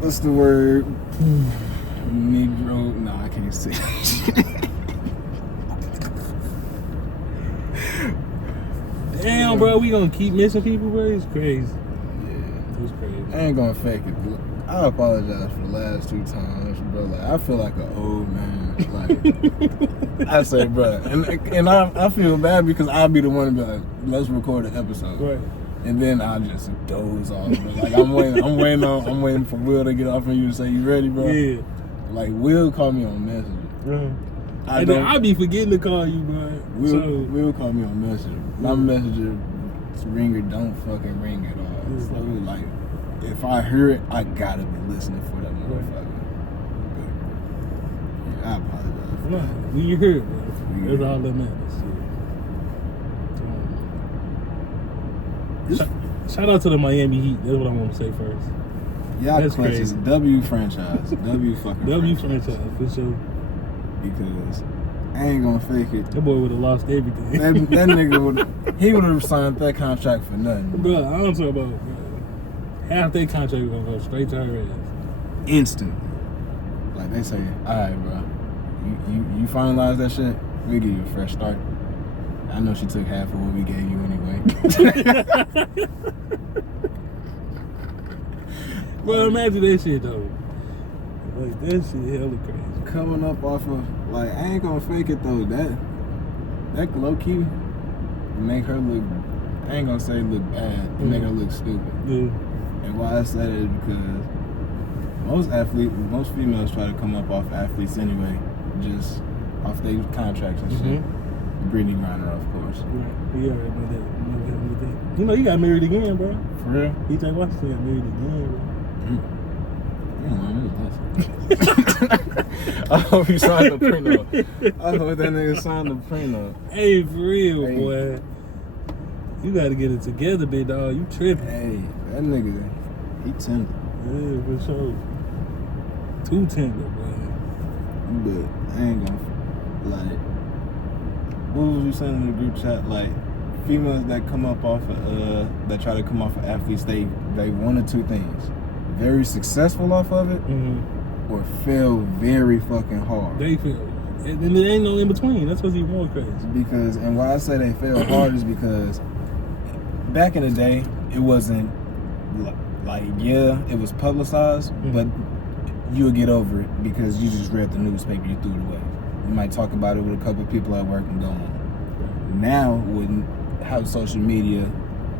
what's the word? Negro. No, I can't say that. Damn, bro, we gonna keep missing people, bro. It's crazy. Yeah, it's crazy. I ain't gonna fake it. I apologize for the last 2 times, bro. Like, I feel like an old man. Like, I say, bro, and I feel bad because I'll be the one to be like, let's record an episode, right? And then I just doze off, bro. Like, I'm waiting for Will to get off and you to say, you ready, bro? Yeah. Like, Will call me on Messenger. I be forgetting to call you, bro. Will call me on Messenger. My Messenger ringer don't fucking ring at all. So, like, if I hear it, I gotta be listening for that motherfucker. But, yeah, I apologize for that. When you hear it, bro, that's all that matters. Shout out to the Miami Heat. That's what I want to say first. Y'all clutches. W franchise. W franchise, for sure. Because I ain't gonna fake it. That boy would have lost everything. That nigga would have signed that contract for nothing. Bro, I don't talk about, bro. Half that contract was gonna go straight to her ass. Instantly. Like they say, alright, bro. You finalize that shit, we'll give you a fresh start. I know she took half of what we gave you anyway. Bro, imagine that shit though. Like, that shit hella crazy. Coming up off of, like, I ain't gonna fake it though. That low key make her look, I ain't gonna say look bad, it make her look stupid. Yeah. And why I said it is because most females try to come up off athletes anyway, just off their contracts and shit. Brittany Griner, of course. Right. Yeah, right, but that. You know, you got married again, bro. For real? DJ Washington got married again, bro. I hope he signed the prenup. I hope that nigga signed the prenup. Hey, for real, boy. You gotta get it together, big dog. You tripping. Hey, that nigga, he tender. Yeah, for sure. Too tender, boy. But I ain't gonna, like, what was you saying in the group chat? Like, females that come up off of, that try to come off of athletes, they one of 2 things. Very successful off of it, or fail very fucking hard. They fail. And there ain't no in between. That's what's even more crazy. Because, and why I say they fail hard is because back in the day, it wasn't like, yeah, it was publicized, but you would get over it because you just read the newspaper, you threw it away. You might talk about it with a couple of people at work and go on. Now, with how social media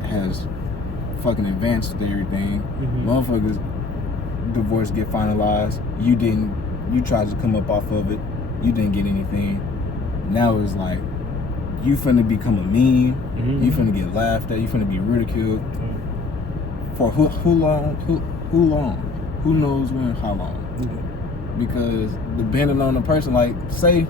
has fucking advanced with everything, motherfuckers, divorce get finalized, you tried to come up off of it, you didn't get anything. Now it's like, you finna become a meme, you finna get laughed at, you finna be ridiculed. For who long? Who knows when, how long? Because depending on the person, like, say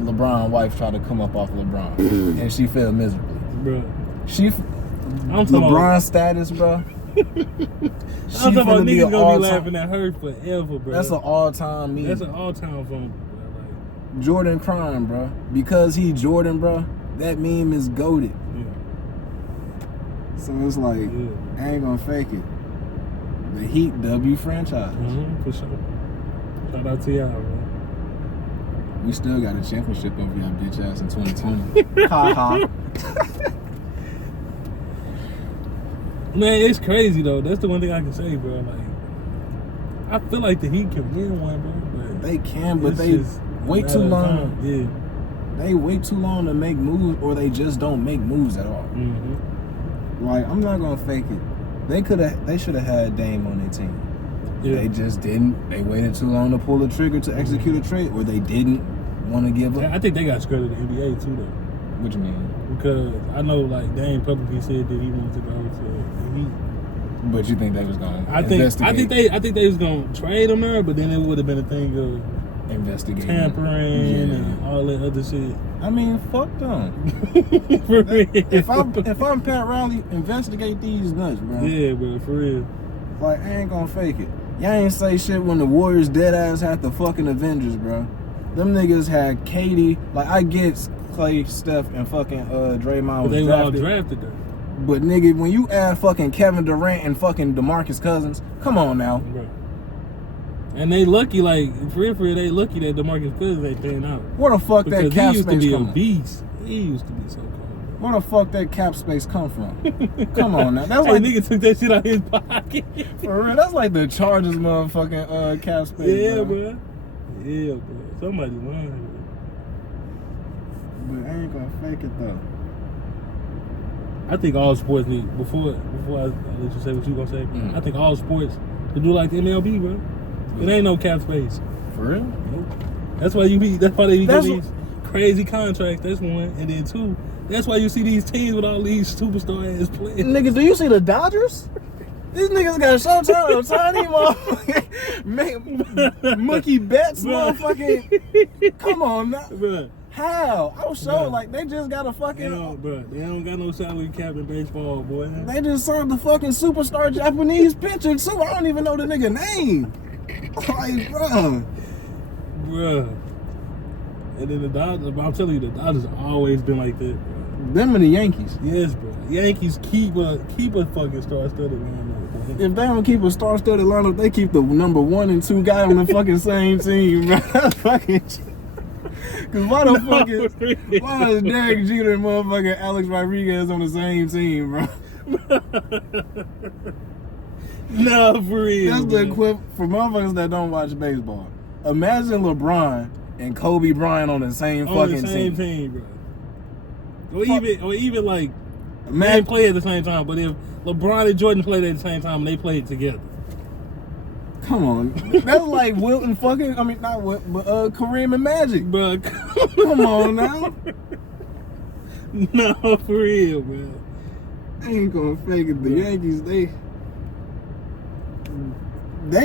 LeBron's wife tried to come up off LeBron and she failed miserably. Bro. LeBron's status, bro. I'm talking about niggas gonna be laughing at her forever, bro. That's an all-time meme. That's an all-time phone, bro. Like, Jordan crime, bro. Because he Jordan, bro, that meme is goated. Yeah. So it's like, I ain't gonna fake it. The Heat W franchise. For sure. Shout out to y'all, bro. We still got a championship over y'all bitch ass in 2020. Ha ha. Man, it's crazy though. That's the one thing I can say, bro. Like, I feel like the Heat can win one, bro. But they can, but they wait too long. Yeah. They wait too long to make moves, or they just don't make moves at all. Like, I'm not gonna fake it. They should have had Dame on their team. Yeah. They just didn't. They waited too long to pull the trigger to execute a trade, or they didn't want to give up. I think they got scared of the NBA too, though. What you mean? Because I know, like, Dame publicly said that he wanted to go to the Heat. But you think they was gonna investigate? I think they was gonna trade him there, but then it would have been a thing of investigating, tampering, and all that other shit. I mean, fuck them. For real. If I'm Pat Riley, investigate these nuts, bro. Yeah, bro, for real. Like, I ain't gonna fake it. Y'all ain't say shit when the Warriors dead ass had the fucking Avengers, bro. Them niggas had KD. Like, I get Clay, Steph, and fucking Draymond was they drafted. all drafted them. But nigga, when you add fucking Kevin Durant and fucking DeMarcus Cousins, come on now. Right. And they lucky, like, for real, they lucky that DeMarcus Cousins ain't paying out. Where the fuck that Because cap he used to space be a come from? beast. He used to be so cold. Where the fuck that cap space come from? Come on now. That's Hey, like nigga took that shit out his pocket. for real. That's like the Chargers motherfucking cap space. Yeah, bro. bro. Yeah, bro. Somebody lying, But I ain't gonna fake it though. I think all sports need, before I let you say what you gonna say, I think all sports should do like the MLB, bro. It ain't no cap space. For real? Nope. That's why they be getting these crazy contracts. That's one. And then two, that's why you see these teams with all these superstar ass players. Nigga, do you see the Dodgers? These niggas got Showtime, tiny motherfucking Mookie Betts, motherfucking. Come on now. Bruh. How? I was so Bruh. like they just got a fucking. They don't got no salary cap in baseball, boy. They just signed the fucking superstar Japanese pitcher too. I don't even know the nigga name. Like, bro. Bruh. And then the Dodgers, I'm telling you, the Dodgers have always been like that. Them and the Yankees. Yes, bro. Yankees keep a fucking star-studded lineup, boy. If they don't keep a star-studded lineup, they keep the number 1 and 2 guy on the fucking same team, bro. That's fucking. Cause why is Derek Jeter and motherfucking Alex Rodriguez on the same team, bro? No, for real. That's the equivalent for motherfuckers that don't watch baseball. Imagine LeBron and Kobe Bryant on the same fucking team, bro. Or even like they Imagine, didn't play at the same time, but if LeBron and Jordan played at the same time and they played together. come on, that's like Wilt and fucking. I mean, not Wilt, but Kareem and Magic, Bro, come on now. no, for real, bro. I ain't gonna fake it. The Yankees, they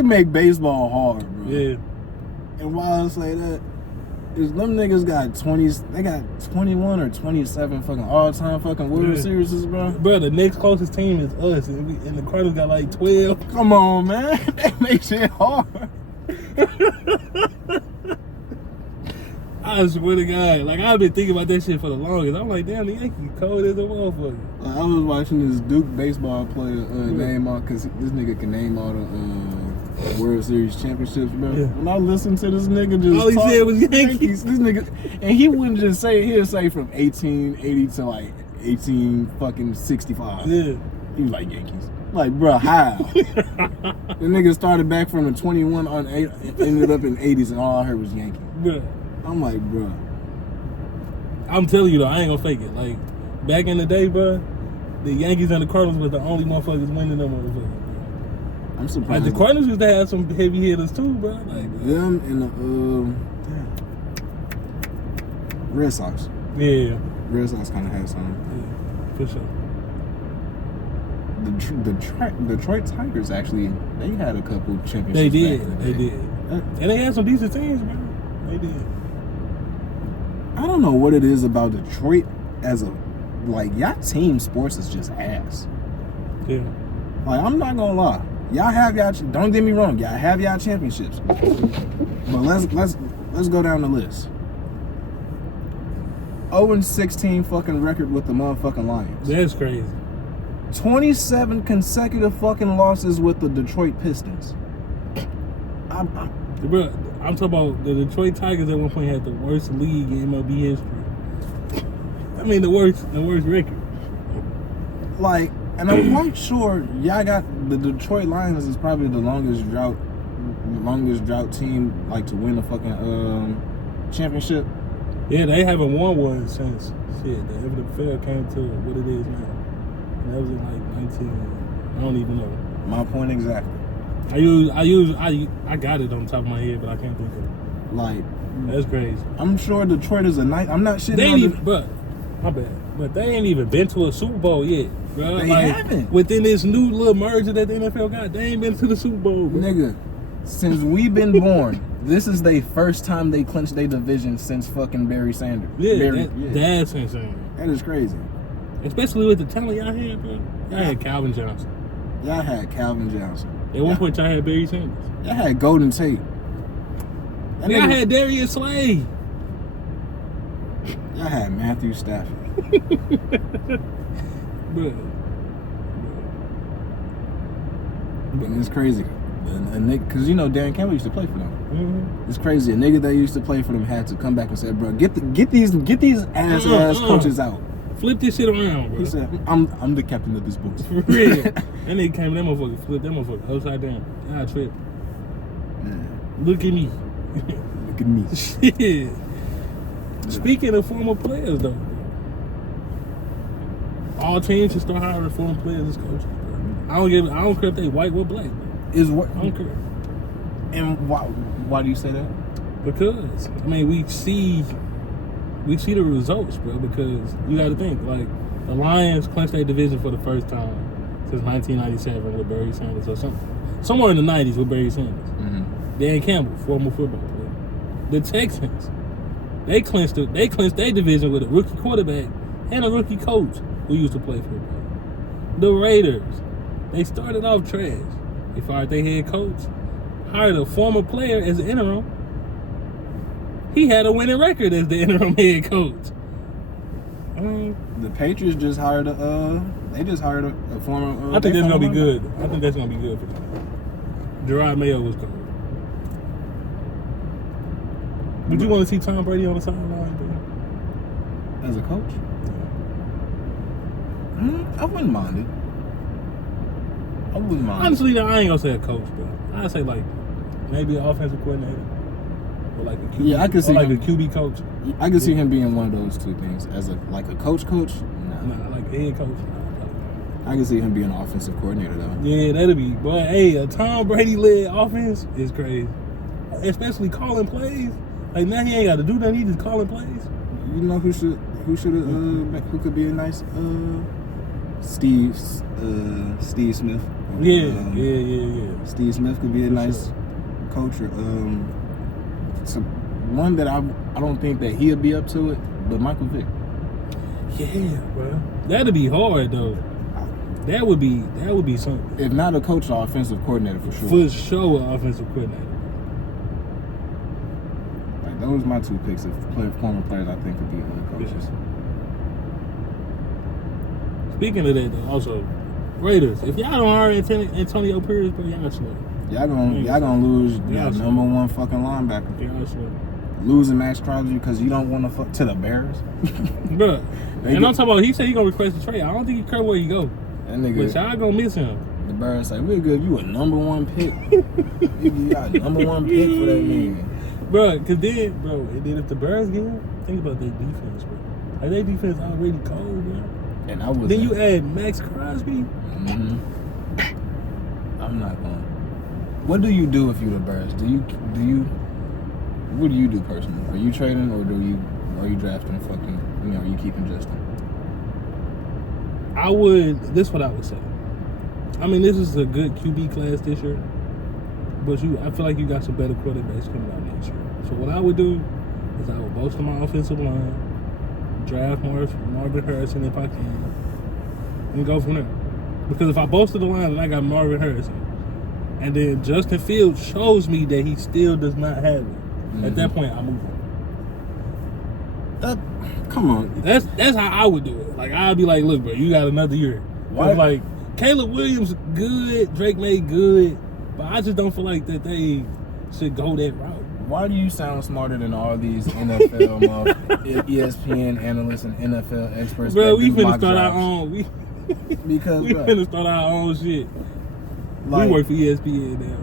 make baseball hard, bro. Yeah. And why I say that is them niggas got 21 or 27 fucking all-time fucking World Series, bro. Bro, the next closest team is us, and the Cardinals got like 12. Come on, man. They make shit hard. I swear to God, like I've been thinking about that shit for the longest. I'm like, damn, the Yankees cold as a motherfucker. I was watching this Duke baseball player name all, because this nigga can name all the World Series championships, bro. Yeah. When I listened to this nigga just all he talk, said was Yankees. this nigga, and he wouldn't just say, he'd say from 1880 to like 1865. Yeah. He was like Yankees. Like, bro, how? The nigga started back from the 21 on 8, ended up in 80s, and all I heard was Yankees. Bro. I'm like, bro. I'm telling you though, I ain't gonna fake it. Like back in the day, bro, the Yankees and the Cardinals were the only motherfuckers winning them motherfuckers. I'm surprised. Like the Cardinals used to have some heavy hitters too, bro. Like them and the Red Sox. yeah, Red Sox kind of had some. yeah, for sure. The Detroit Tigers actually, they had a couple championships. They back did, in the they day. did, and they had some decent teams, bro. They did. I don't know what it is about Detroit as a, like, y'all team sports is just ass. Yeah. Like, I'm not gonna lie. Y'all have y'all, don't get me wrong, y'all have y'all championships. But let's go down the list. 0-16 fucking record with the motherfucking Lions. That's crazy. 27 consecutive fucking losses with the Detroit Pistons. Bro, I'm talking about the Detroit Tigers at one point had the worst league in MLB history. I mean the worst record. Like, and I'm quite sure y'all got the Detroit Lions is probably the longest drought team like to win a fucking championship. Yeah, they haven't won one since shit. The NFL came to what it is now. And that was in like 19. I don't even know. My point exactly. I got it on the top of my head, but I can't think of it. Like, That's crazy. I'm sure Detroit is a nice. I'm not shitting They on ain't the, even, but my bad. But they ain't even been to a Super Bowl yet, bro. They like, haven't. Within this new little merger that the NFL got, they ain't been to the Super Bowl, bro. nigga. Since we've been born, this is their first time they clinched their division since fucking Barry Sanders. Yeah, that's insane. That is crazy. Especially with the talent y'all had, bro. Y'all had Calvin Johnson. Y'all had Calvin Johnson. At one point, y'all had Barry Sanders. Y'all had Golden Tate. That Y'all nigga- had Darius Slay. Y'all had Matthew Stafford. Bro. And it's crazy. a nigga, because you know Dan Campbell used to play for them. Mm-hmm. It's crazy. A nigga that used to play for them had to come back and say, bro, get these ass coaches out. Flip this shit around, bro. He said, I'm the captain of this boat. For real. That nigga came, that motherfucker flipped that motherfucker upside down. God trip. Look at me. Look at me. Shit. Speaking of former players, though, all teams should start hiring former players as coaches. Bro. I don't care if they white or black. Bro. Is what I don't care. And why do you say that? Because I mean we see the results, bro. Because you got to think like the Lions clinched their division for the first time since 1997 with Barry Sanders or something. Somewhere in the 90s with Barry Sanders. Mm-hmm. Dan Campbell, former football player. The Texans, they clinched their division with a rookie quarterback and a rookie coach who used to play football. The Raiders, they started off trash. They fired their head coach, hired a former player as the interim. He had a winning record as the interim head coach. I mean, the Patriots just hired a former. I think that's gonna be good. I think that's gonna be good for them. Gerard Mayo was coach. Would you want to see Tom Brady on the sideline, bro? As a coach? I wouldn't mind it. Honestly, though, I ain't gonna say a coach, bro. I'd say like maybe an offensive coordinator. Or like a QB, yeah, I can see like him, a QB coach. I can see him being one of those two things. As a coach. Nah, like a head coach. I can see him being an offensive coordinator though. Yeah, that'd be. Boy, hey, a Tom Brady led offense is crazy. Especially calling plays. Like now he ain't got to do nothing. He just calling plays. You know who could be a nice Steve Smith. Yeah. Steve Smith could be a nice coach. Or, one that I don't think that he'll be up to it, but Michael Vick. Yeah, bro. That'd be hard though. That would be something. If not a coach, or offensive coordinator for sure. For sure, an offensive coordinator. Like those are my two picks of former players I think could be coaches. Speaking of that, though, also Raiders. If y'all don't hire Antonio Pierce, bro, y'all slow. Y'all gonna lose your number one fucking linebacker. Y'all slow. Losing Max Crosby because you don't want to fuck to the Bears, bro. And I'm talking about. He said he gonna request a trade. I don't think he care where you go. That nigga, but y'all gonna miss him. The Bears say we're good. You a number one pick. You got number one pick for that nigga. Bro, cause then, and then if the Bears get him, think about their defense, bro. Like their defense already cold, bro. And I was. Then you add Max Crosby. Mm-hmm. I'm not going. What do you do if you the Bears? Do you? What do you do personally? Are you trading or are you drafting fucking? Are you keeping Justin? I would. This is what I would say. I mean, this is a good QB class this year, but I feel like you got some better quarterbacks coming out next year. So what I would do is I would bolster my offensive line, draft Marvin Harrison if I can, and go from there. Because if I bolster the line, then I got Marvin Harrison, and then Justin Fields shows me that he still does not have it. Mm-hmm. At that point, I move on. Come on. That's how I would do it. Like I'd be like, look, bro, you got another year. Why? Like Caleb Williams good, Drake May good, but I just don't feel like that they should go that route. Why do you sound smarter than all these NFL, ESPN analysts and NFL experts? Bro, we finna start our own. We finna start our own shit. Like, we work for ESPN now.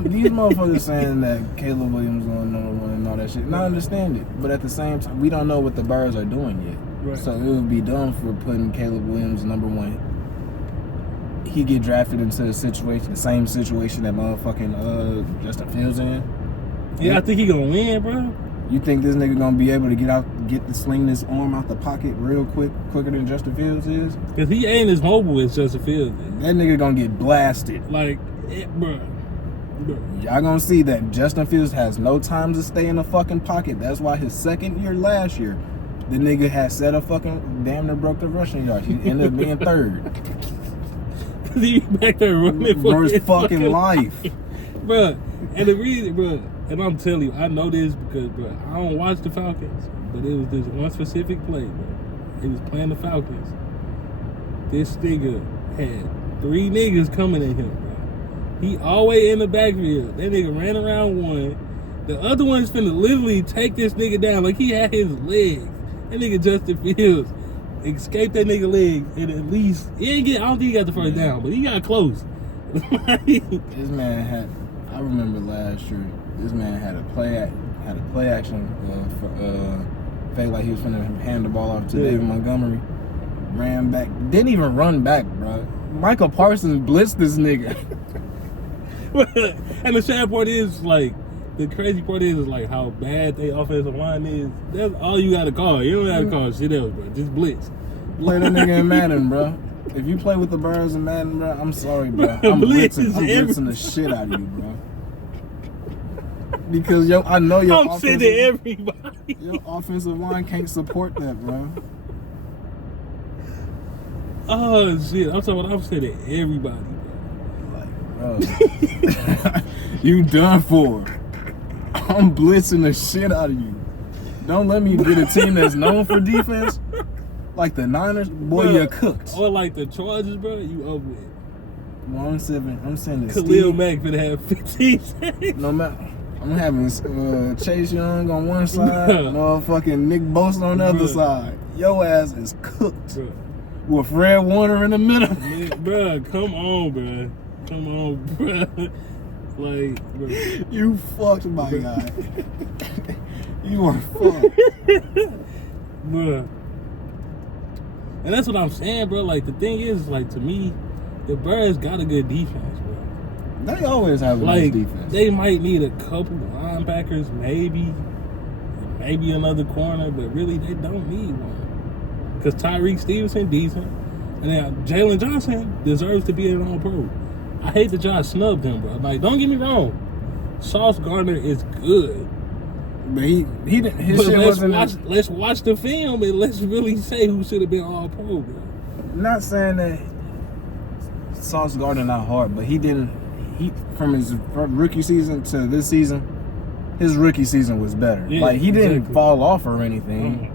These motherfuckers saying that Caleb Williams on number one and all that shit. And I understand it, but at the same time, we don't know what the Bears are doing yet. Right. So it would be dumb for putting Caleb Williams number one. He get drafted into the same situation that motherfucking Justin Fields in. Yeah, I think he gonna win, bro. You think this nigga gonna be able to sling this arm out the pocket real quicker than Justin Fields is? Cause he ain't as mobile as Justin Fields is. That nigga gonna get blasted. Like, bro. Y'all gonna see that Justin Fields has no time to stay in the fucking pocket. That's why his second year last year, the nigga had set a fucking damn near broke the rushing yard. He ended up being third. Cause he back there running for his fucking life, bro. And the reason, bro, and I'm telling you, I know this because, bro, I don't watch the Falcons, but it was this one specific play, bro. He was playing the Falcons. This nigga had 3 niggas coming at him, bro. He always in the backfield. That nigga ran around one. The other one's finna literally take this nigga down like he had his legs. That nigga Justin Fields escaped that nigga legs, and at least he ain't get. I don't think he got the first down, but he got close. This man had. I remember last year. This man had a play action fake like he was finna hand the ball off to David Montgomery. Ran back, didn't even run back, bro. Michael Parsons blitzed this nigga. And the sad part is, like, the crazy part is like how bad their offensive line is. That's all you gotta call. You don't gotta call shit else, bro. Just blitz. Play that nigga in Madden, bro. If you play with the Burns in Madden, bro, I'm sorry, bro. I'm blitzing the shit out of you, bro. Because I know I'm sending everybody. Your offensive line can't support that, bro. Oh shit! I'm sending everybody, bro. Like, bro, you done for. I'm blitzing the shit out of you. Don't let me get a team that's known for defense, like the Niners. Boy, bro, you're cooked. Or like the Chargers, bro. You over it. Well, I'm sending Khalil Mack finna have 15 sacks. No matter. I'm having Chase Young on one side, motherfucking Nick Bosa on the other side. Your ass is cooked. Bro. With Fred Warner in the middle. Bro, come on, bro. Come on, bro. Like, bro. You fucked, my guy. You are fucked. Bro. And that's what I'm saying, bro. Like, the thing is, like, to me, the Bears got a good defense, bro. They always have a nice defense. They might need a couple linebackers, maybe another corner, but really they don't need one. Because Tyreek Stevenson, decent. And then Jalen Johnson deserves to be an All-Pro. I hate that y'all snubbed him, bro. Like, don't get me wrong. Sauce Gardner is good. But he didn't. His shit wasn't. Let's watch the film and let's really say who should have been All-Pro, bro. I'm not saying that Sauce Gardner not hard, but he didn't. From his rookie season to this season, his rookie season was better. Yeah, like he didn't fall off or anything.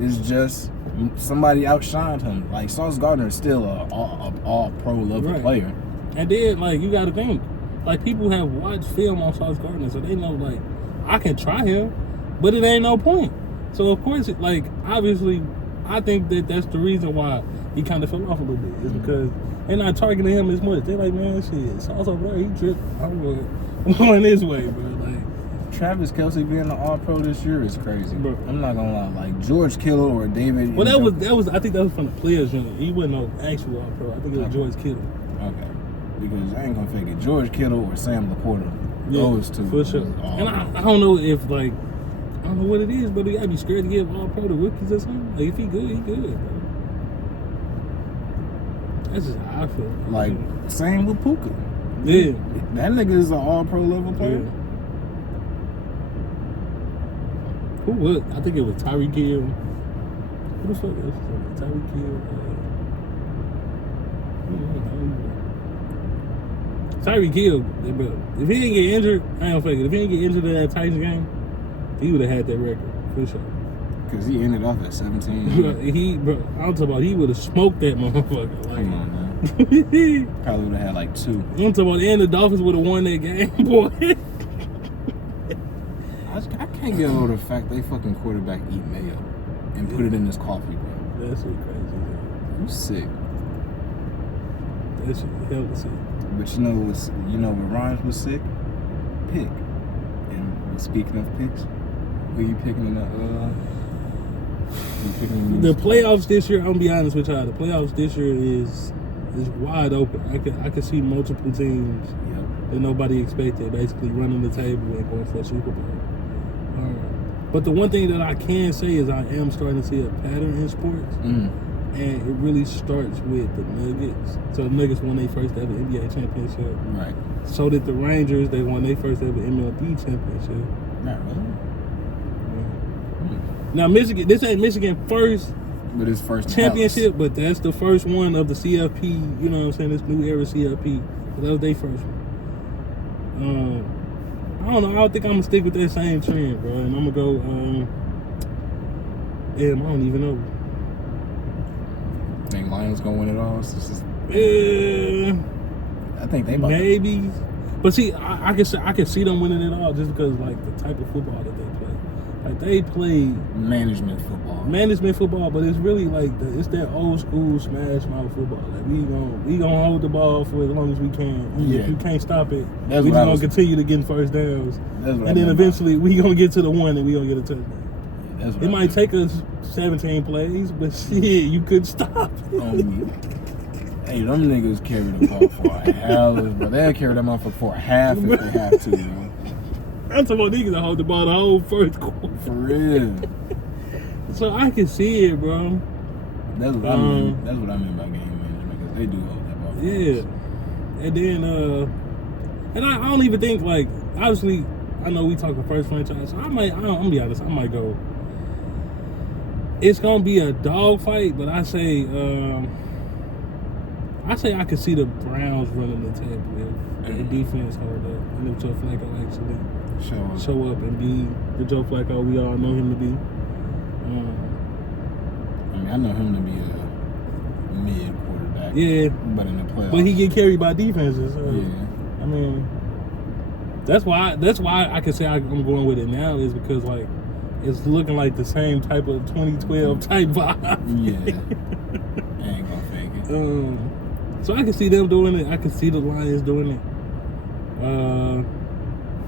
It's just somebody outshined him. Like Sauce Gardner is still a all pro level player. And then like you got to think, like people have watched film on Sauce Gardner, so they know like I can try him, but it ain't no point. So of course, like obviously, I think that's the reason why he kind of fell off a little bit is because they're not targeting him as much. They're like, man, shit, Sauce over there, he tripped. I'm going this way, bro. Like Travis Kelce being an All-Pro this year is crazy, bro. I'm not gonna lie. Like George Kittle or David. Well, that was. I think that was from the players' unit. He wasn't no actual All-Pro. I think it was George Kittle. Okay, because I ain't gonna fake it. George Kittle or Sam Laporta. Yeah, those two for sure. And I don't know if like I don't know what it is, but you gotta be scared to give All-Pro to rookies or something. Like if he good, he good, bro. That's just how I feel. Like, same with Puka. Yeah. That nigga is an all-pro level player. Yeah. Who was? I think it was Tyreek Hill. Who the fuck else? Tyreek Hill. Tyreek Hill, bro. If he didn't get injured, I ain't gonna fake it. If he didn't get injured in that Titans game, he would have had that record, for sure. Because he ended off at 17. I'm talking about he would have smoked that motherfucker. Like, come on, man. Probably would have had like 2. I'm talking about, and the Dolphins would have won that game, boy. I can't get over the fact they fucking quarterback eat mayo and put it in his coffee, bro. That shit crazy, man. You sick. That shit hella sick. But you know what Rhymes was sick? Pick. And speaking of picks, who you picking in the playoffs this year? I'm gonna be honest with y'all. The playoffs this year is wide open. I can see multiple teams that nobody expected basically running the table and going for a Super Bowl. But the one thing that I can say is I am starting to see a pattern in sports, and it really starts with the Nuggets. So the Nuggets won their first ever NBA championship. Right. So did the Rangers. They won their first ever MLB championship. Not really. Now Michigan, this ain't Michigan first, but it's first championship, but that's the first one of the CFP. You know what I'm saying? This new era CFP. So that was their first one. I don't know. I don't think I'm gonna stick with that same trend, bro. And I'm gonna go. Damn, I don't even know. Think Lions gonna win it all? I think they about maybe. But see, I can see them winning it all just because like the type of football that they play. Like they play management football. But it's really like it's that old school smash mouth football. Like we gonna hold the ball for as long as we can. And if you can't stop it, we just gonna continue to get first downs. And then eventually we gonna get to the one and we gonna get a touchdown. It might take us 17 plays, but shit, you couldn't stop it. Hey, them niggas carry the ball for a hell of, bro. They'll carry that motherfucker for a half if they have to, bro. I'm talking about niggas that hold the ball the whole first quarter. For real. So I can see it, bro. That's what I mean. That's what I mean by game management, because they do hold that ball. Yeah. And then, and I don't even think, like, obviously, I know we talking first franchise, so I'm gonna be honest, I might go. It's gonna be a dog fight, but I say I could see the Browns running the table if the defense hold up and if Joe Flacco actually show up and be the Joe Flacco we all know him to be. I mean, I know him to be a mid quarterback. Yeah, but in the playoffs, but he get carried by defenses. So, yeah, I mean, that's why I can say I'm going with it now is because like it's looking like the same type of 2012 type vibe. Yeah, I ain't gonna fake it. So I can see them doing it. I can see the Lions doing it.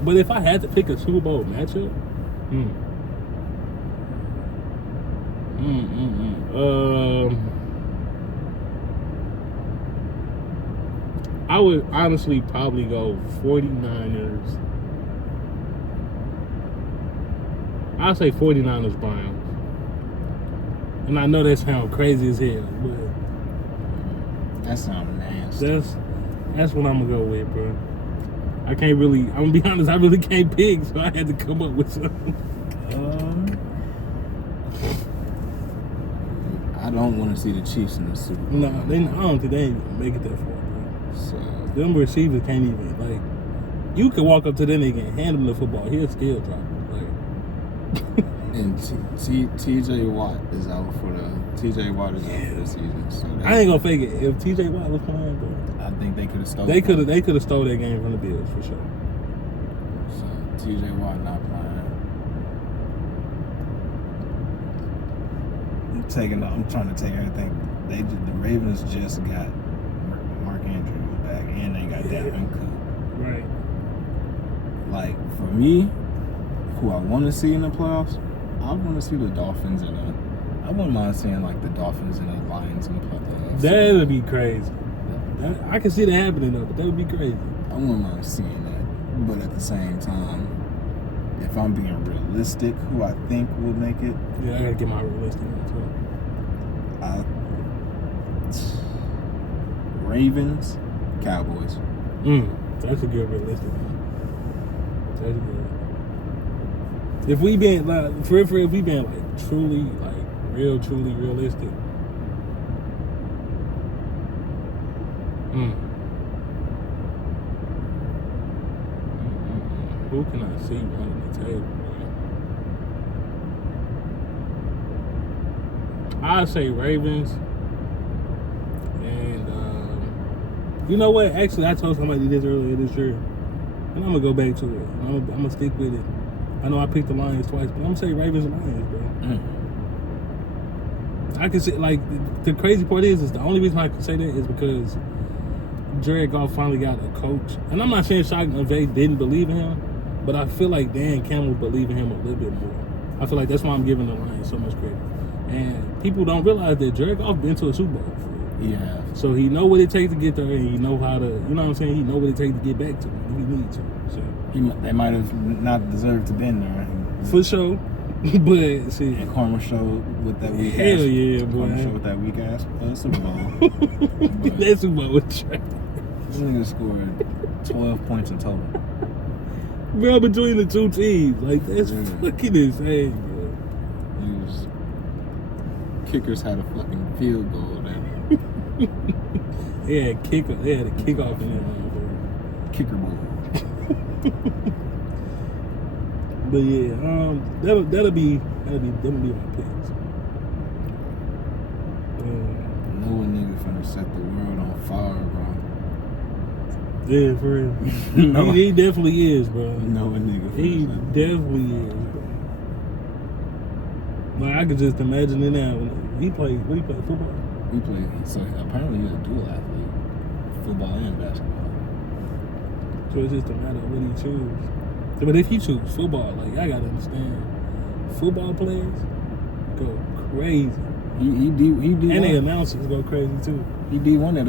But if I had to pick a Super Bowl matchup, I would honestly probably go 49ers. I'll say 49ers Browns. And I know that sounds crazy as hell, but that sounds nasty. That's what I'm gonna go with, bro. I'm gonna be honest, I really can't pick, so I had to come up with something. I don't want to see the Chiefs in the Super Bowl. No, I don't think they ain't gonna make it that far, bro. So them receivers can't even, like, you can walk up to them nigga and hand him the football. He'll still drop it. Like, and TJ Watt is out for the season. So I ain't gonna fake it. If TJ Watt was playing, bro, I think they could have stolen. They could have stole that game from the Bills for sure. So TJ Watt not playing. I'm trying to take everything. The Ravens just got Mark Andrews back, and they got Dalvin Cook. Right. Like for me, who I want to see in the playoffs, I want to see the Dolphins I wouldn't mind seeing like the Dolphins and the Lions in the playoffs. That'd be crazy. I can see that happening though, but that would be crazy. I wouldn't mind seeing that, but at the same time, if I'm being realistic, who I think will make it, yeah, I gotta get my realistic one too. Ravens, Cowboys. That's a good realistic one. That's good. If we been like if we been like truly realistic. Who can I see running the table, man? I'd say Ravens. And you know what? Actually, I told somebody this earlier this year, and I'm gonna go back to it. I'm gonna stick with it. I know I picked the Lions twice, but I'm gonna say Ravens and Lions, bro. I can say, like, the crazy part is the only reason I can say that is because Jared Goff finally got a coach, and I'm not saying Sean McVay didn't believe in him, but I feel like Dan Campbell believed in him a little bit more. I feel like that's why I'm giving the Lions so much credit. And people don't realize that Jared Goff been to a Super Bowl. Yeah. So he know what it takes to get there, and he know how to, you know what I'm saying? He know what it takes to get back to it if he needs to. So they might have not deserved to been there. For sure. But see, and Karma showed with that weak hell ass. Yeah, boy. Karma showed with that weak ass Super Bowl. That Super Bowl was trash. This nigga scored 12 points in total. Bro, between the two teams, like that's fucking insane, bro. Kickers had a fucking field goal there. They had a kickoff in that one, bro. Kicker ball. But yeah, that'll be my picks. No nigga finna set the world on fire, bro. Yeah, for real. No. He definitely is, bro. No, a nigga. He definitely is, bro. Like, I could just imagine it now. He played football. We play. So apparently he's a dual athlete, football and basketball. So it's just a matter of what he chooses. But if you choose football, like, I gotta understand, football players go crazy. He D1. And the announcers go crazy too. He D1 at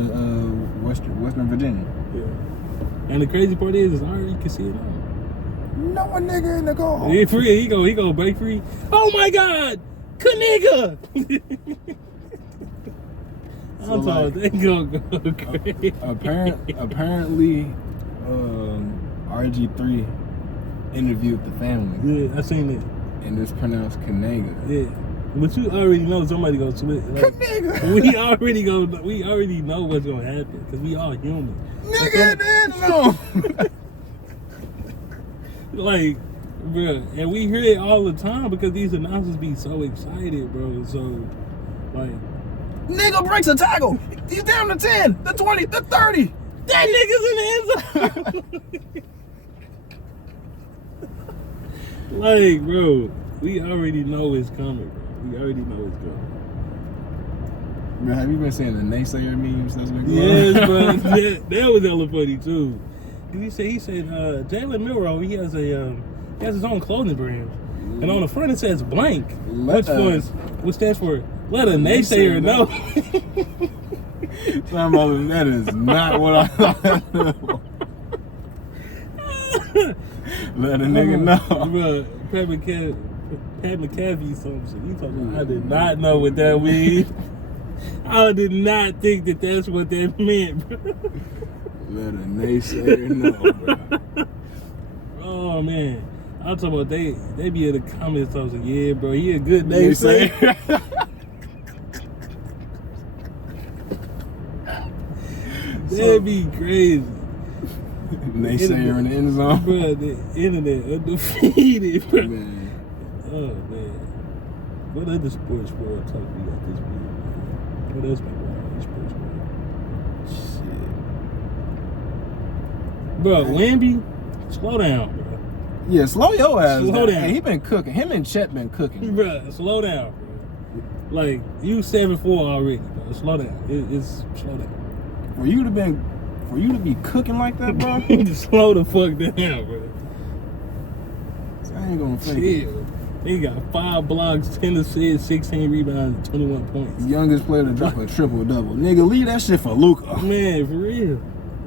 Western Virginia. Yeah. And the crazy part is I already can see it now. No a nigga in the goal. He free. He go break free. Oh my God, nigga. So, I'm like, told they go crazy. Apparently, RG3 interviewed the family. Yeah, I seen it. And it's pronounced Kanega. Yeah. But you already know somebody gonna switch. Like, Kanega. we already know what's gonna happen because we all human. Nigga, no. Like, bro, and we hear it all the time because these announcers be so excited, bro. So, like, Nigga breaks a tackle. He's down to 10, the 20, the 30. that nigga's in the end zone. Like, bro, we already know it's coming, bro. We already know it's coming. Bro, have you been seeing the naysayer memes that's been going Yes, on? bro. That was hella funny too. He said Jalen Milroe, he has his own clothing brand, and on the front it says blank, which stands for let a naysayer know. Some of them, that is not what I thought. Let a nigga know. Bro, Pat McAfee something. He talking about, I did not know what that means. I did not think that that's what that meant, bro. Let a naysayer know, bro. Oh man, I'm talking about they be in the comments talking, yeah, bro, he a good naysayer. That'd be crazy. Naysayer in the end zone. Bro, the internet undefeated, bro. Man. Oh man. What other sports world talk we got this week, man? What else been going on in sports world? Bro, Wemby, slow down, bro. Yeah, slow your ass Slow down. Hey, he been cooking. Him and Chet been cooking. Bro, slow down, bro. Like, you 7'4" already, bro. Slow down. It's slow down. For you to be cooking like that, bro, Slow the fuck down, bro. I ain't gonna fake it. Chill. He got 5 blocks, 10 assists, 16 rebounds, and 21 points. Youngest player to drop a triple-double. Nigga, leave that shit for Luka. Man, for real.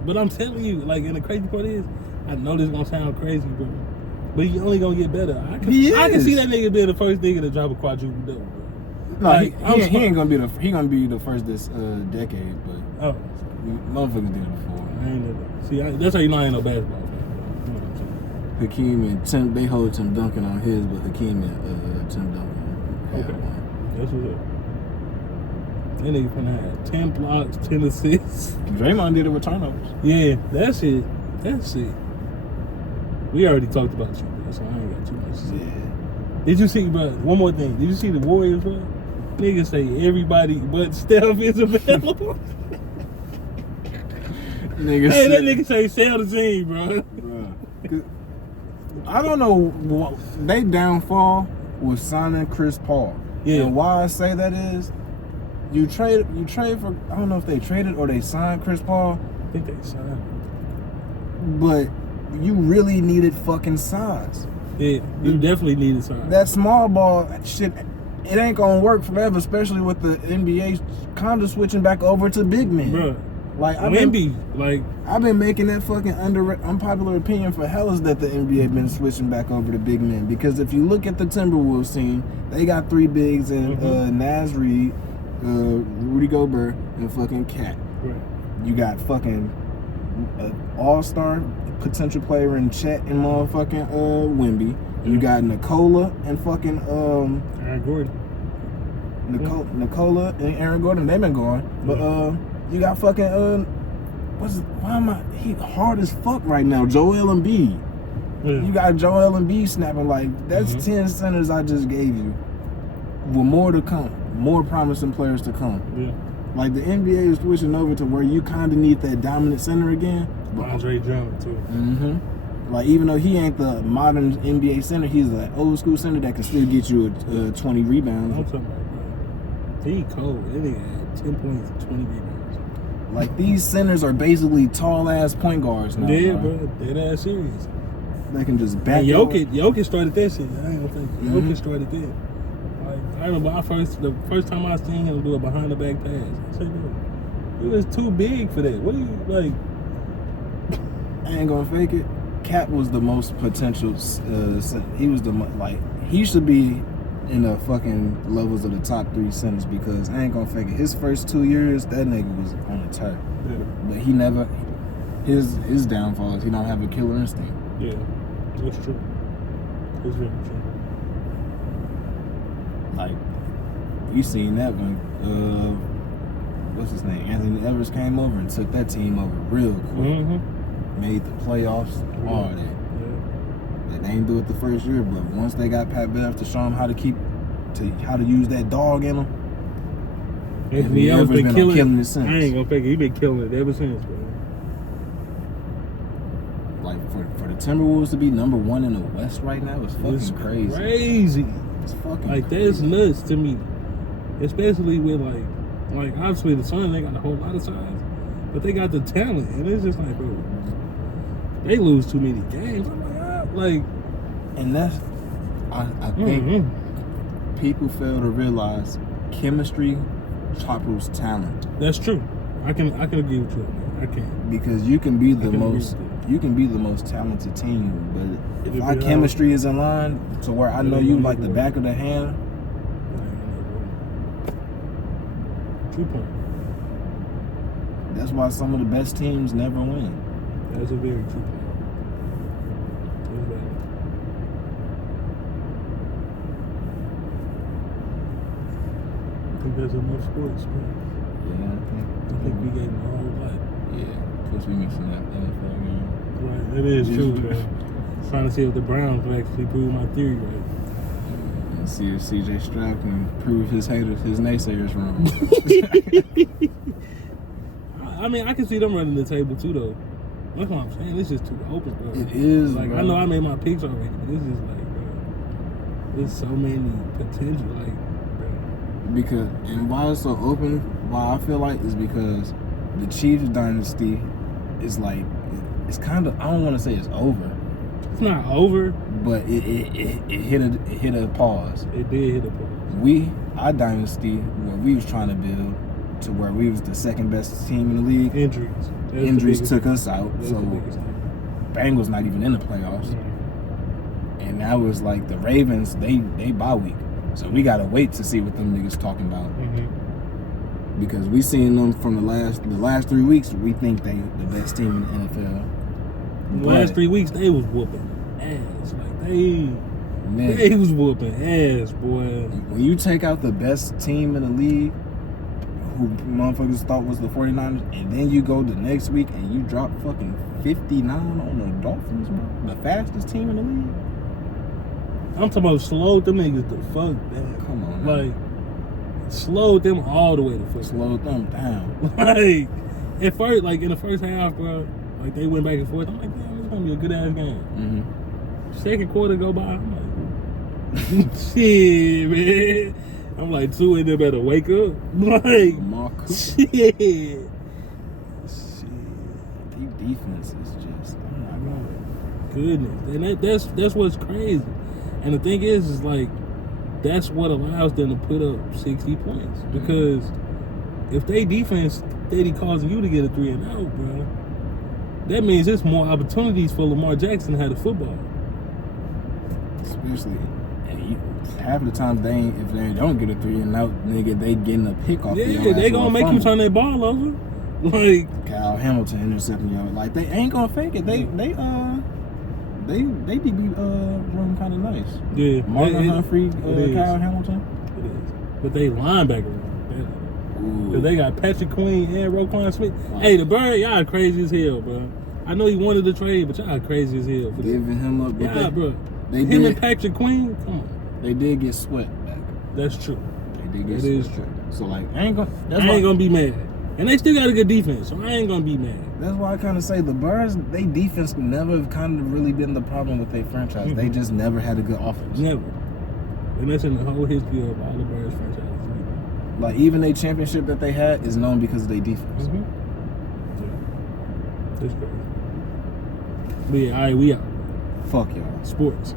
But I'm telling you, like, and the crazy part is, I know this gonna sound crazy, bro, but he only gonna get better. I can see that nigga being the first nigga to drop a quadruple double, bro. No, Like, he ain't gonna be the first this decade, but Oh, motherfuckers did it before. I ain't never. See, that's how you know I ain't no basketball fan, bro. You know what I'm saying? Hakeem and Tim, they hold Tim Duncan on his, but Hakeem and Tim Duncan had Okay. one. That's what's up. That nigga finna have 10 blocks, 10 assists. Draymond did it with turnovers. Yeah, that's it. We already talked about you, bro, so I ain't got too much to say. Yeah. Did you see, bro, one more thing. Did you see the Warriors, bro? Niggas say everybody but Steph is available. Nigga Hey, that nigga say sell the team, bro. Bruh. I don't know what they downfall was signing Chris Paul. Yeah. And why I say that is you trade for, I don't know if they traded or they signed Chris Paul, I think they signed. but you really needed fucking size. Yeah, you definitely need a sign. That small ball shit, it ain't gonna work forever, especially with the NBA kind of switching back over to big men. Bro, Like I've been making that fucking unpopular opinion for hellas that the NBA been switching back over to big men, because if you look at the Timberwolves team, they got 3 bigs in Naz Reid, Rudy Gobert, and fucking Cat. Right. You got fucking all-star potential player in Chet and motherfucking Wemby. You got Nikola and fucking Aaron Gordon. Nikola and Aaron Gordon. They've been going, but you got fucking he hard as fuck right now. Joel Embiid. Yeah. You got Joel Embiid snapping like that's 10 centers I just gave you. With more to come, more promising players to come. Yeah. Like the NBA is switching over to where you kind of need that dominant center again. Andre Drummond too. Mm-hmm. Like even though he ain't the modern NBA center, he's an old school center that can still get you 20 rebounds. I'm talking about, bro. He cold. That nigga had 10 points, 20 rebounds. Like these centers are basically tall ass point guards now. Yeah, bro. Dead ass serious. They can just back. And Jokic started that shit. I ain't gonna think. Jokic started that. Like I remember the first time I seen him do a behind the back pass. I said, dude, he was too big for that. What do you like? I ain't gonna fake it. Cat was the most potential. He was he should be in the fucking levels of the top 3 centers because I ain't gonna fake it. His first 2 years, that nigga was on the turf. Yeah. But he never. His downfall is he don't have a killer instinct. Yeah, that's true. That's very true. Like you seen that when what's his name? Anthony Edwards came over and took that team over real quick. Mm-hmm. Made the playoffs, all that. Yeah. They ain't do it the first year, but once they got Pat Bev to show them how to use that dog in them. Anthony Edwards been killing it since. I ain't gonna fake it. He been killing it ever since, bro. Like for the Timberwolves to be number 1 in the West right now is fucking crazy. Crazy. It's fucking like crazy. That's nuts to me. Especially with like obviously the Suns ain't got a whole lot of size, but they got the talent, and it's just like, bro, they lose too many games. I'm like, and that's I think people fail to realize chemistry topples talent. That's true. I can agree with you. I can. Because you can be the most talented team, but if our chemistry is in line to where I know you like the back of the hand. True point. That's why some of the best teams never win. That's a very true point. I think there's enough sports, man. Yeah, I think we gave them a whole lot. Yeah, plus we missing that NFL game. Right, that is true, man. Trying to see if the Browns will actually prove my theory right. And see if CJ Stroud can prove his naysayers wrong. I mean, I can see them running the table too, though. That's what I'm saying. It's just too open, bro. It is, like, bro. I know I made my picks already, but this is like, bro, there's so many potential, like, bro. Because, and why it's so open, why I feel like is because the Chiefs dynasty is like, it's kind of, I don't want to say it's over. It's not over, but it hit a pause. It did hit a pause. Our dynasty, where we was trying to build to where we was the second best team in the league. Injuries took us out, so Bengals not even in the playoffs. Mm-hmm. And that was like the Ravens, they bye week, so we gotta wait to see what them niggas talking about. Mm-hmm. Because we seen them from the last 3 weeks. We think they the best team in the NFL. The last 3 weeks they was whooping ass. Like they was whooping ass, boy. When you take out the best team in the league, who motherfuckers thought was the 49ers, and then you go the next week and you drop fucking 59 on the Dolphins, bro. The fastest team in the league. I'm talking about slowed them niggas the fuck down. Come on, man. Like slowed them all the way the fuck. Slowed them down. Like at first, like in the first half, bro, like they went back and forth. I'm like, damn, it's gonna be a good ass game. Mm-hmm. Second quarter go by, I'm like, shit, man. I'm like, two in there better wake up. Like, shit. Deep defense is just, oh my God. Goodness. And that's what's crazy. And the thing is like, that's what allows them to put up 60 points. Because if they defense steady causing you to get a 3-and-out, bro, that means there's more opportunities for Lamar Jackson to have the football. Especially, half of the time if they don't get a 3-and-out, nigga, they getting a pick off. Yeah, they gonna make you turn that ball over. Like Kyle Hamilton intercepting y'all. Like they ain't gonna fake it. They DB run kind of nice. Yeah, Marlon Humphrey, Kyle Hamilton. It is, but they linebacker. Cause they got Patrick Queen and Roquan Smith. Wow. Hey, the Bird, y'all crazy as hell, bro. I know he wanted to trade, but y'all crazy as hell. Giving him up, but bro. Him and Patrick Queen, come on. They did get Sweat back. That's true. They did get Sweat. True. So like, I ain't gonna be mad. And they still got a good defense, so I ain't gonna be mad. That's why I kind of say the Birds, they defense never kind of really been the problem with their franchise. They just never had a good offense. Never. And that's in the whole history of all the Birds franchises. Like, even a championship that they had is known because of their defense. Yeah. That's crazy. But yeah, all right, we out. Fuck y'all. Sports.